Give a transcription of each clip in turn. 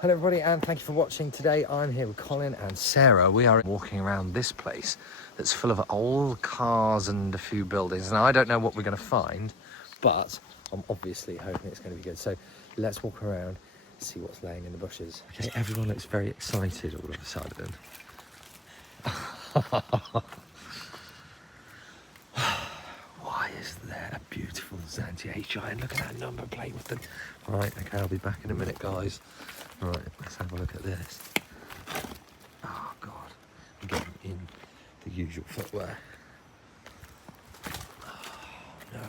Hello everybody and thank you for watching. Today I'm here with Colin and Sarah. We are walking around this place that's full of old cars and a few buildings. Now I don't know what we're going to find, but I'm obviously hoping it's going to be good. So let's walk around, see what's laying in the bushes. Okay, everyone looks very excited all of a sudden. Why is there a beautiful Xantier giant? Look at that number plate with the... Right, okay, I'll be back in a minute, guys. Right, let's have a look at this. Oh, God. I'm getting in the usual footwear. Oh, no.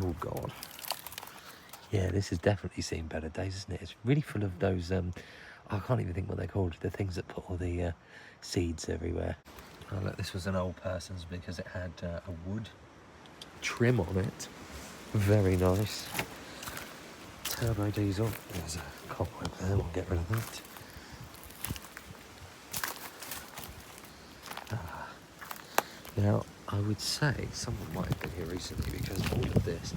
Oh, God. Yeah, this has definitely seen better days, isn't it? It's really full of those, I can't even think what they're called, the things that put all the seeds everywhere. Oh, look, this was an old person's because it had a wood trim on it. Very nice. Turbo diesel. There's a cobweb there, we'll get rid of that. Now, I would say someone might have been here recently because all of this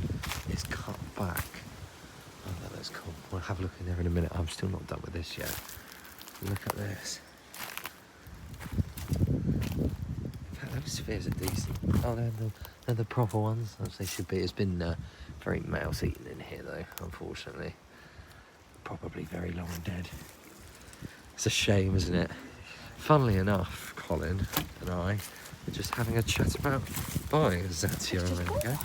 is cut back. Oh, that's cool. We'll have a look in there in a minute. I'm still not done with this yet. Look at this. In fact, those spheres are decent. Oh, they're the proper ones, as they should be. It's been very mouse-eaten in here, though, unfortunately. Probably very long dead. It's a shame, isn't it? Funnily enough, Colin and I were just having a chat about buying a Xantier a minute ago.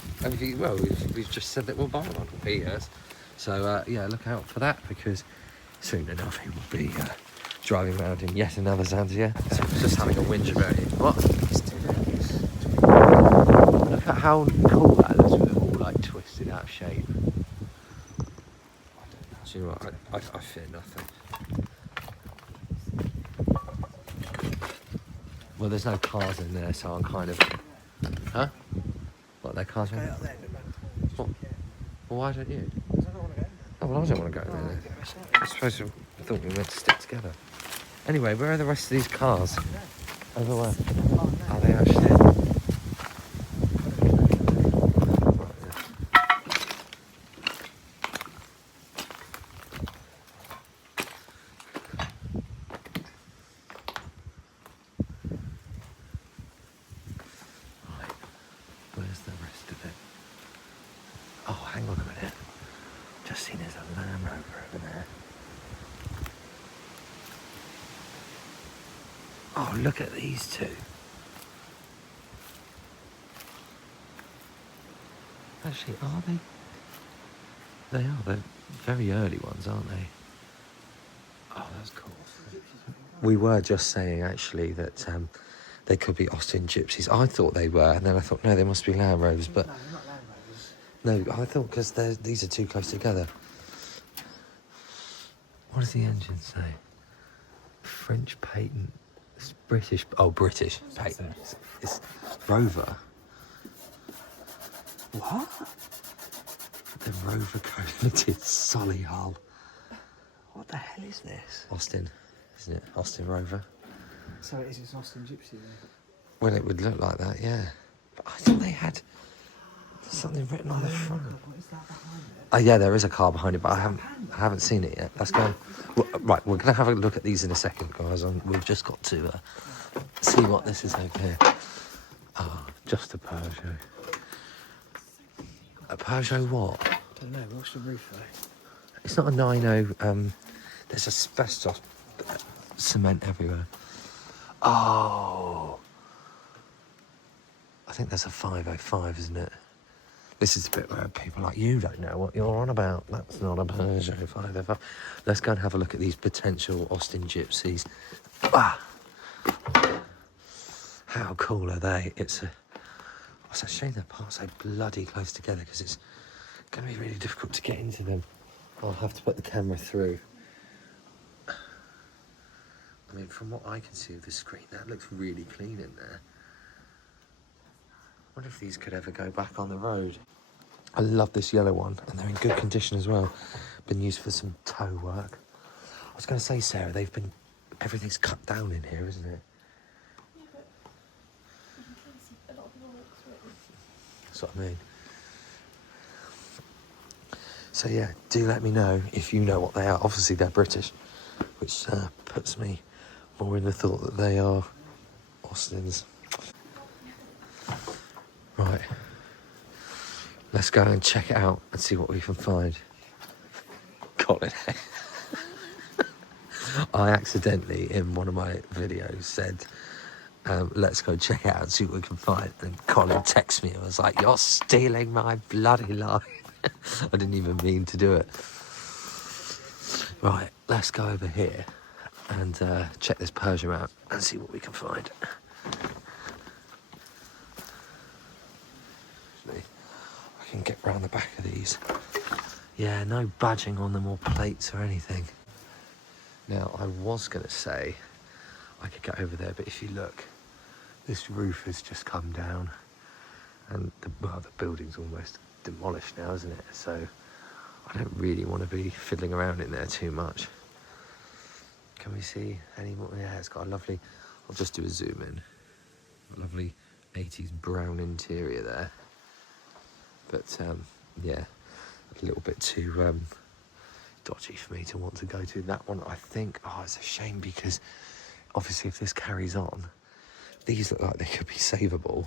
Well, we've just said that we'll buy one, he has. So, yeah, look out for that, because soon enough he will be driving around in yet another Xantier. So just having a whinge about it. What? Look at how cool that looks with it all, like, twisted out of shape. Do you know what? I fear nothing. Well, there's no cars in there, so I'm kind of... Huh? What, there cars in there? What? Well, why don't you? Because I don't want to go in there. Oh, well, I don't want to go in there. I suppose I thought we were meant to stick together. Anyway, where are the rest of these cars? Over where? Are they actually? Where's the rest of it? Oh, hang on a minute. Just seen there's a Land Rover over there. Oh, look at these two. Actually, are they? They are. They're very early ones, aren't they? Oh, that's cool. We were just saying, actually, that they could be Austin Gypsies. I thought they were, and then I thought, no, they must be Land Rovers, but... No, they're not Land Rovers. No, I thought because these are too close together. What does the engine say? French patent. It's British. Oh, British patent. It's Rover. What? The Rover Co. Limited Solihull. What the hell is this? Austin, isn't it? Austin Rover. So it is, it's Austin Gypsy then? Well, it would look like that, yeah. But I thought they had something written on the front. What is that behind it? Oh yeah, there is a car behind it, but I haven't seen it yet. Let's go. Well, right, we're gonna have a look at these in a second, guys. We've just got to see what this is over here. Oh, just a Peugeot. A Peugeot what? I don't know, what's the roof though? It's not a 90. There's asbestos cement everywhere. Oh, I think that's a 505, isn't it? This is the bit where people like you don't know what you're on about. That's not a Peugeot 505. Let's go and have a look at these potential Austin Gypsies. Ah! How cool are they? It's a shame they're parked so bloody close together because it's going to be really difficult to get into them. I'll have to put the camera through. I mean, from what I can see of the screen, that looks really clean in there. I wonder if these could ever go back on the road. I love this yellow one, and they're in good condition as well. Been used for some tow work. I was going to say, Sarah, everything's cut down in here, isn't it? Yeah, but you can see a lot of people walk through. That's what I mean. So yeah, do let me know if you know what they are. Obviously they're British, which puts me more in the thought that they are Austins. Right, let's go and check it out and see what we can find. Colin, I accidentally in one of my videos said, let's go check it out and see what we can find. And Colin texted me and was like, you're stealing my bloody line. I didn't even mean to do it. Right, let's go over here and check this Persia out and see what we can find. Actually, I can get round the back of these. Yeah, no badging on them or plates or anything. Now, I was going to say I could get over there, but if you look, this roof has just come down and the building's almost demolished now, isn't it? So I don't really want to be fiddling around in there too much. Can we see any more? Yeah, it's got a lovely, I'll just do a zoom in. Lovely 80s brown interior there. But yeah, a little bit too dodgy for me to want to go to. That one, I think, oh, it's a shame because obviously if this carries on, these look like they could be savable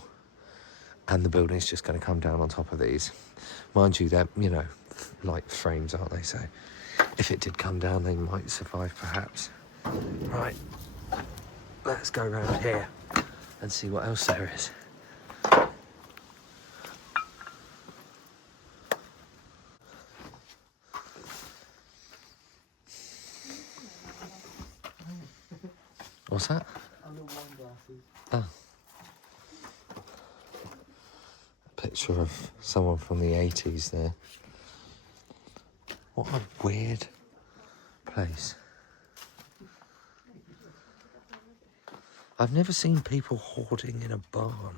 and the building's just going to come down on top of these. Mind you, they're, you know, light frames, aren't they? So if it did come down, they might survive perhaps. Right, let's go around here and see what else there is. What's that? Oh. A picture of someone from the 80s there. What a weird place. I've never seen people hoarding in a barn.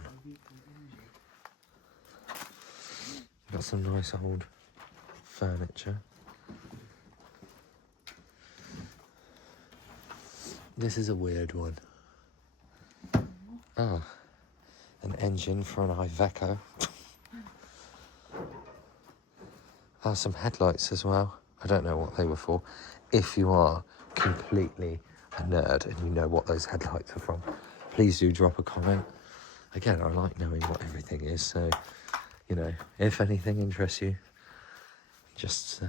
Got some nice old furniture. This is a weird one. Ah, an engine for an Iveco. Some headlights as well. I don't know what they were for. If you are completely a nerd and you know what those headlights are from, please do drop a comment. Again, I like knowing what everything is, so, you know, if anything interests you, just say.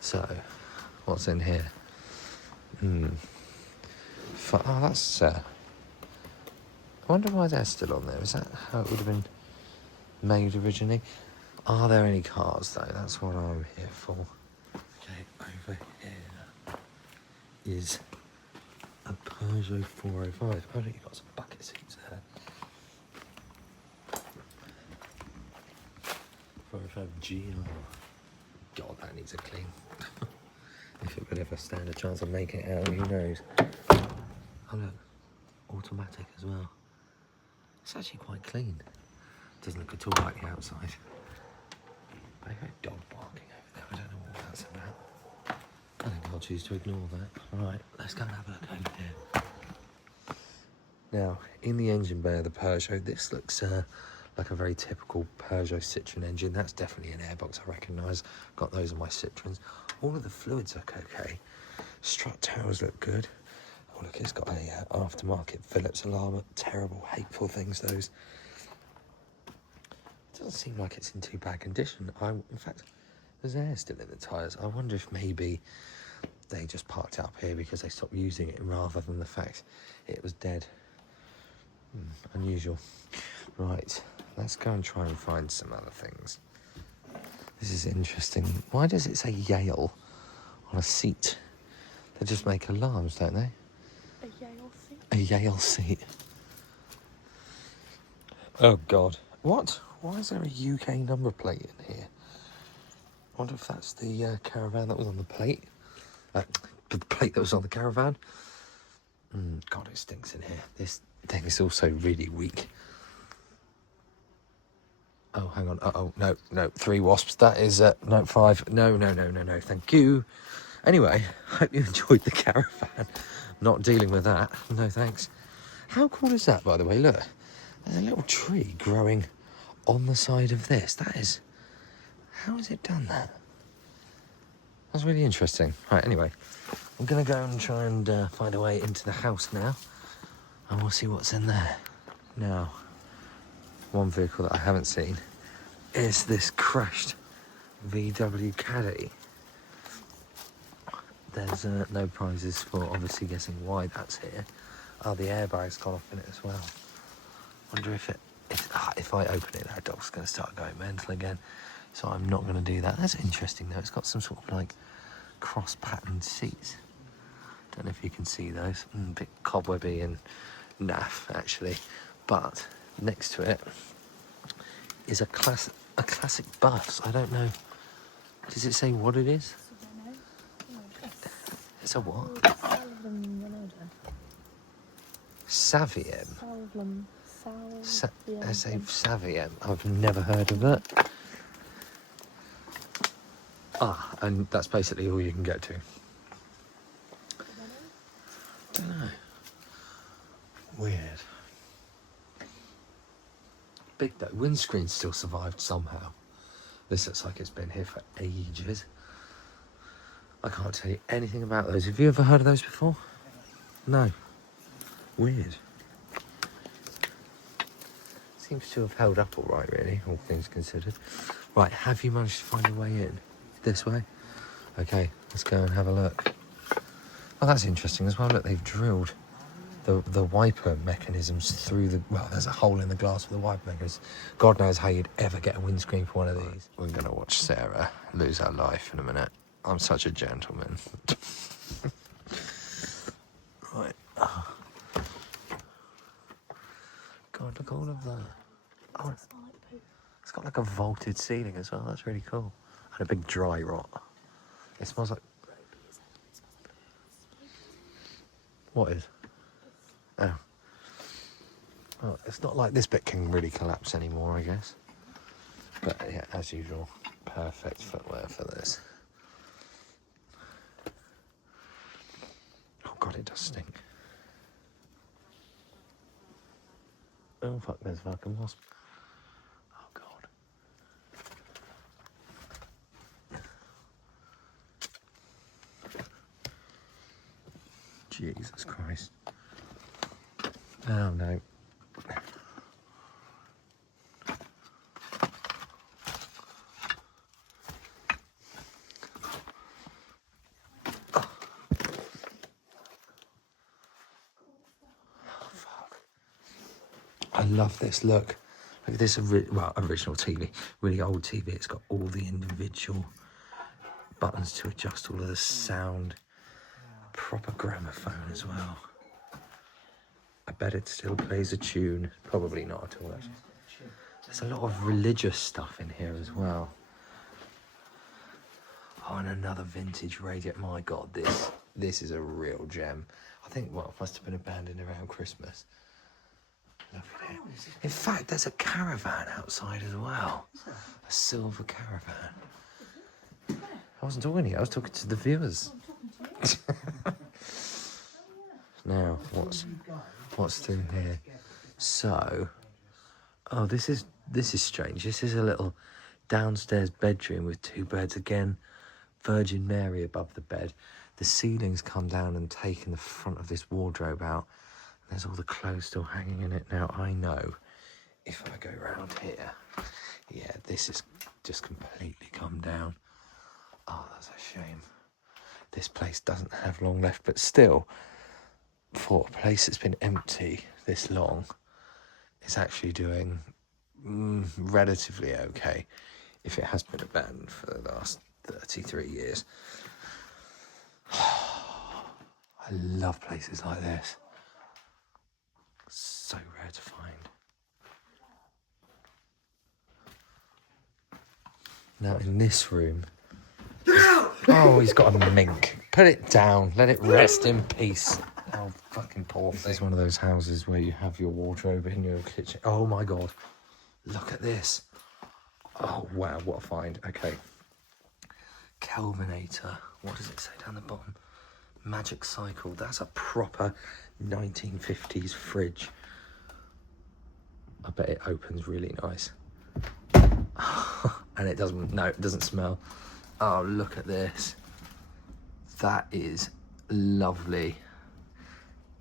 So, what's in here? Oh, that's... I wonder why they're still on there. Is that how it would have been made originally? Are there any cars, though? That's what I'm here for. Okay, over here is a Peugeot 405. Oh, look, you've got some bucket seats there. 405 GR. God, that needs a clean. If it would ever stand a chance of making it out, who knows? Oh, look. Automatic as well. It's actually quite clean. Doesn't look at all like the outside. I heard a dog barking over there. I don't know what that's about. I think I'll choose to ignore that. Right, let's go and have a look over here. Now, in the engine bay of the Peugeot, this looks like a very typical Peugeot Citroen engine. That's definitely an airbox I recognise. Got those on my Citroens. All of the fluids look okay. Strut tails look good. Oh look, it's got a aftermarket Phillips alarm. Terrible, hateful things, those. It doesn't seem like it's in too bad condition. In fact, there's air still in the tyres. I wonder if maybe they just parked it up here because they stopped using it rather than the fact it was dead. Unusual. Right, let's go and try and find some other things. This is interesting. Why does it say Yale on a seat? They just make alarms, don't they? A Yale seat? A Yale seat. Oh, God. What? Why is there a UK number plate in here? I wonder if that's the caravan that was on the plate. The plate that was on the caravan. God, it stinks in here. This thing is also really weak. Oh, hang on. Uh-oh, no, 3 wasps. That is, no, 5. No, thank you. Anyway, hope you enjoyed the caravan. Not dealing with that. No, thanks. How cool is that, by the way? Look, there's a little tree growing on the side of this. That is... How has it done that? That's really interesting. Right, anyway, I'm going to go and try and find a way into the house now, and we'll see what's in there. Now, one vehicle that I haven't seen is this crashed VW Caddy. There's no prizes for obviously guessing why that's here. Oh, the airbag's gone off in it as well. Wonder if if I open it, that dog's going to start going mental again. So I'm not going to do that. That's interesting though. It's got some sort of like cross-patterned seats. Don't know if you can see those. A bit cobwebby and naff actually. But next to it is a classic bus. I don't know. Does it say what it is? It's a what? Saviem. Saviem. I've never heard of it. Ah, and that's basically all you can get to. Don't know. Weird. Big though. Windscreen still survived somehow. This looks like it's been here for ages. I can't tell you anything about those. Have you ever heard of those before? No. Weird. Seems to have held up all right, really, all things considered. Right, have you managed to find a way in? This way? Okay, let's go and have a look. Oh, that's interesting as well. Look, they've drilled the wiper mechanisms through the... Well, there's a hole in the glass for the wiper mechanisms. God knows how you'd ever get a windscreen for one of these. We're going to watch Sarah lose her life in a minute. I'm such a gentleman. Right. Oh. God, look at all of that. Oh, it's got like a vaulted ceiling as well. That's really cool. And a big dry rot. It smells like... What is? Oh. Well, it's not like this bit can really collapse anymore, I guess. But yeah, as usual, perfect footwear for this. Oh God, it does stink. Oh fuck, there's a fucking wasp. Oh God. Jesus Christ. Oh no. I love this. Look at this original TV, really old TV. It's got all the individual buttons to adjust all of the sound. Proper gramophone as well. I bet it still plays a tune. Probably not at all, actually. There's a lot of religious stuff in here as well. Oh, and another vintage radio. My God, this is a real gem. I think, well, it must have been abandoned around Christmas. Look at it. In fact, there's a caravan outside as well. A silver caravan. I wasn't talking to you, I was talking to the viewers. Now, what's through here? So, oh, this is strange. This is a little downstairs bedroom with two beds again. Virgin Mary above the bed. The ceiling's come down and taken the front of this wardrobe out. There's all the clothes still hanging in it. Now, I know if I go round here, yeah, this has just completely come down. Oh, that's a shame. This place doesn't have long left, but still, for a place that's been empty this long, it's actually doing relatively okay if it has been abandoned for the last 33 years. I love places like this. So rare to find. Now in this room... Oh, he's got a mink. Put it down. Let it rest in peace. Oh, fucking poor thing. This is one of those houses where you have your wardrobe in your kitchen. Oh my God. Look at this. Oh wow, what a find. Okay. Kelvinator. What does it say down the bottom? Magic Cycle. That's a proper 1950s fridge. I bet it opens really nice. And it doesn't smell. Oh, look at this. that is lovely.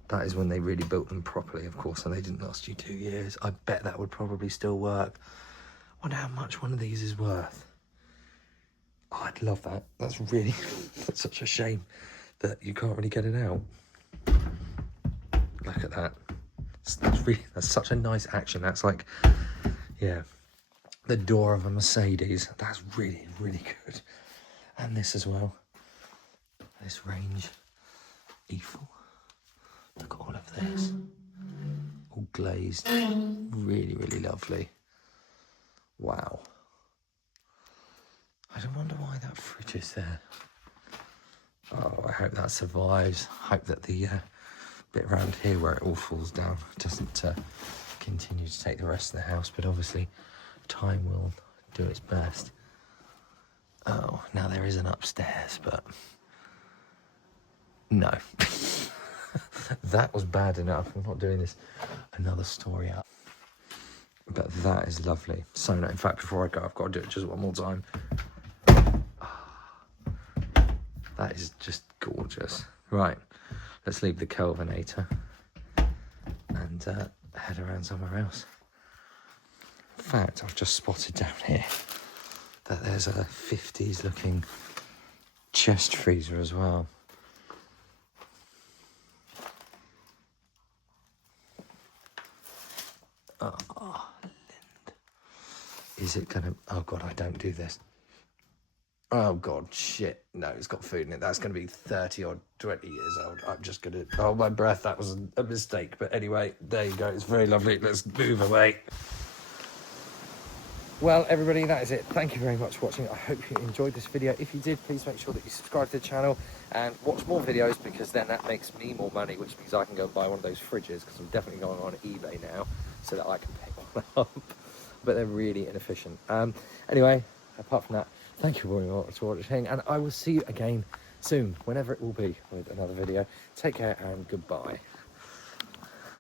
That is when they really built them properly, of course, and they didn't last you 2 years. I bet that would probably still work. Wonder how much one of these is worth. Oh, I'd love that. That's really, that's such a shame that you can't really get it out. Look at that. That's such a nice action. That's like, yeah, the door of a Mercedes. That's really, really good. And this as well. This range. Eiffel. Look at all of this. All glazed. Really, really lovely. Wow. I don't wonder why that fridge is there. Oh, I hope that survives. Hope that the bit around here where it all falls down doesn't continue to take the rest of the house, but obviously time will do its best. Oh, now there is an upstairs, but no. That was bad enough. I'm not doing this another story up. But that is lovely. So no, in fact, before I go, I've got to do it just one more time. That is just gorgeous. Right, let's leave the Kelvinator and head around somewhere else. In fact, I've just spotted down here that there's a 50s looking chest freezer as well. Oh, Lind. Is it gonna... Oh God, I don't do this. Oh God, shit. No, it's got food in it. That's going to be 30 or 20 years old. I'm just going to... Oh, my breath, that was a mistake. But anyway, there you go. It's very lovely. Let's move away. Well, everybody, that is it. Thank you very much for watching. I hope you enjoyed this video. If you did, please make sure that you subscribe to the channel and watch more videos, because then that makes me more money, which means I can go and buy one of those fridges, because I'm definitely going on eBay now so that I can pick one up. But they're really inefficient. Anyway, apart from that, thank you very much for watching, and I will see you again soon, whenever it will be, with another video. Take care and goodbye.